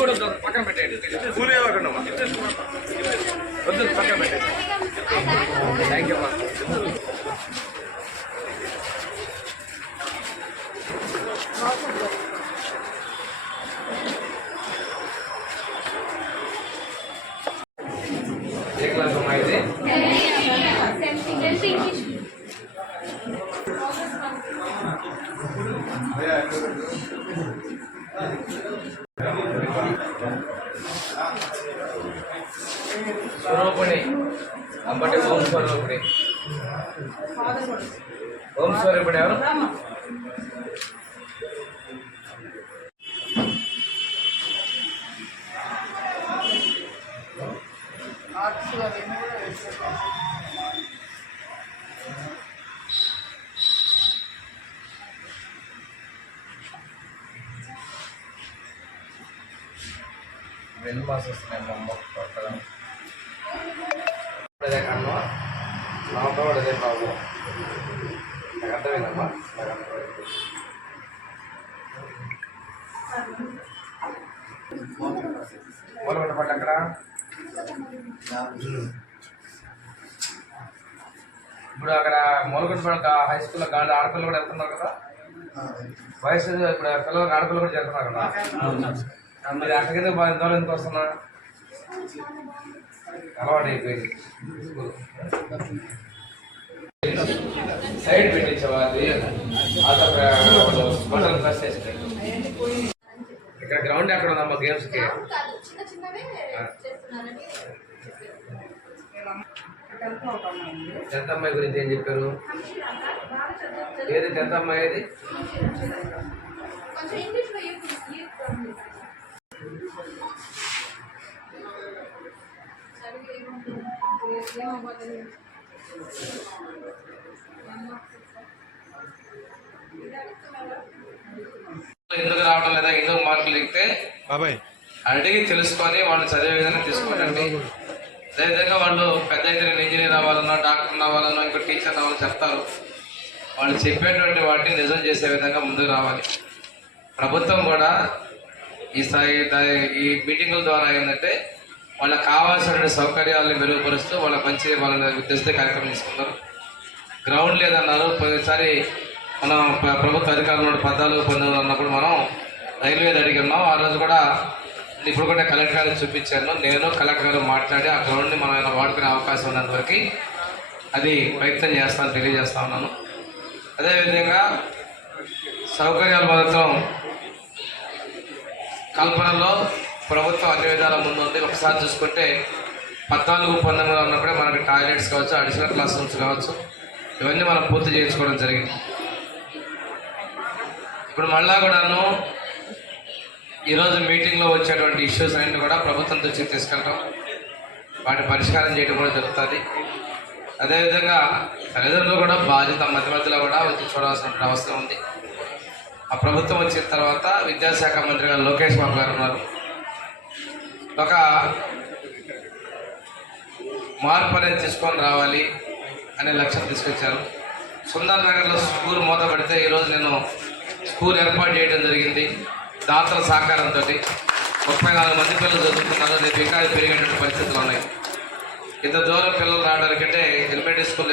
కూడా పక్కన పెట్టేయండి. కూలి ఇవ్వకండి వద్దు పక్కన పెట్టండి థ్యాంక్ యూ ఏ క్లాస్ ఇది? స్వరూపిణి అంబటి ఓం స్వరూపిణి ఓం స్వరూపిణి ఎవరు? వెల్ పాస్ వస్తున్నాయి మా కొట్టడం అదే కన్నా. నాతో కూడా అదే ప్రాబ్లం నాకు అర్థమైందమ్మా. నాకు అర్థమైంది మొదలు పట్టు అక్కడ ఇప్పుడు అక్కడ మూలగొండ హై స్కూల్లో గాడి ఆడపిల్లలు కూడా వెళ్తున్నారు కదా? వయసు ఇప్పుడు పిల్లలు ఆడపిల్లలు కూడా చేస్తున్నారు కదా? ఆ, మరి అక్కడికి దూరం ఎందుకు వస్తున్నా అలవాటు అయిపోయింది స్కూల్ సైడ్ పెట్టించావా అది ఆధార్ బటన్ ప్రెస్ చేసి ఇక్కడ గ్రౌండ్ ఎక్కడ ఉందమ్మా గేమ్స్కి టెన్త్ అమ్మాయి గురించి ఏం చెప్పారు? ఏది టెన్త్ అమ్మాయి ఏది? ఎందుకు రావడం లేదా ఎందుకు మార్కులు ఎక్కితే బాబాయ్. అడిగి తెలుసుకొని వాళ్ళు చదివే విధంగా తీసుకోండి. అదేవిధంగా వాళ్ళు పెద్ద అయితే నేను ఇంజనీర్ అవ్వాలన్నా డాక్టర్ అవ్వాలన్నా ఇంకో టీచర్ అవ్వాలని చెప్తారు. వాళ్ళు చెప్పేటువంటి వాటిని నిజం చేసే విధంగా ముందుకు రావాలి. ప్రభుత్వం కూడా ఈ స్థాయి ఈ మీటింగుల ద్వారా ఏంటంటే వాళ్ళకి కావాల్సిన సౌకర్యాలను మెరుగుపరుస్తూ వాళ్ళ మంచి వాళ్ళని ఉద్దేశిత కార్యక్రమం తీసుకున్నారు గ్రౌండ్ లేదన్నారు. పోయినసారి మనం ప్రభుత్వ అధికారులు పద్నాలుగు పంతొమ్మిది అన్నప్పుడు మనం రైల్వే అడిగినాం ఆ రోజు కూడా ఇప్పుడు కూడా కలెక్టర్ గారు చూపించాను. నేను కలెక్టర్ గారు మాట్లాడి ఆ గ్రౌండ్ని మనం ఏమైనా వాడుకునే అవకాశం ఉన్నంత వరకు అది ప్రయత్నం చేస్తాను తెలియజేస్తా ఉన్నాను. అదేవిధంగా సౌకర్యాల మాత్రం కల్పనలో ప్రభుత్వం అన్ని విధాల ముందుంది. ఒకసారి చూసుకుంటే పద్నాలుగు పంతొమ్మిదిలో ఉన్నప్పుడే మనకి టాయిలెట్స్ కావచ్చు అడిషనల్ క్లాస్ రూమ్స్ కావచ్చు ఇవన్నీ మనం పూర్తి చేయించుకోవడం జరిగింది. ఇప్పుడు మళ్ళా కూడాను ఈరోజు మీటింగ్లో వచ్చేటువంటి ఇష్యూస్ అన్ని కూడా ప్రభుత్వం దృష్టికి తీసుకెళ్ళడం వాటి పరిష్కారం చేయడం కూడా జరుగుతుంది. అదేవిధంగా తల్లిదండ్రులు కూడా బాధ్యత మధ్య మధ్యలో కూడా వచ్చి చూడాల్సిన అవసరం ఉంది. ఆ ప్రభుత్వం వచ్చిన తర్వాత విద్యాశాఖ మంత్రి గారు లోకేష్ బాబు గారు ఉన్నారు. ఒక మార్పు అనేది తీసుకొని రావాలి అనే లక్ష్యం తీసుకొచ్చారు. సుందర్ నగర్లో స్కూల్ మూతపడితే ఈరోజు నేను స్కూల్ ఏర్పాటు చేయడం జరిగింది. దాతల సహకారంతో ముప్పై నాలుగు మంది పిల్లలు చదువుతున్నారు. రేపు ఇంకా పెరిగేటువంటి పరిస్థితులు ఉన్నాయి. ఇంత దూరం పిల్లలు రావడానికంటే ఎలిమెంటరీ స్కూల్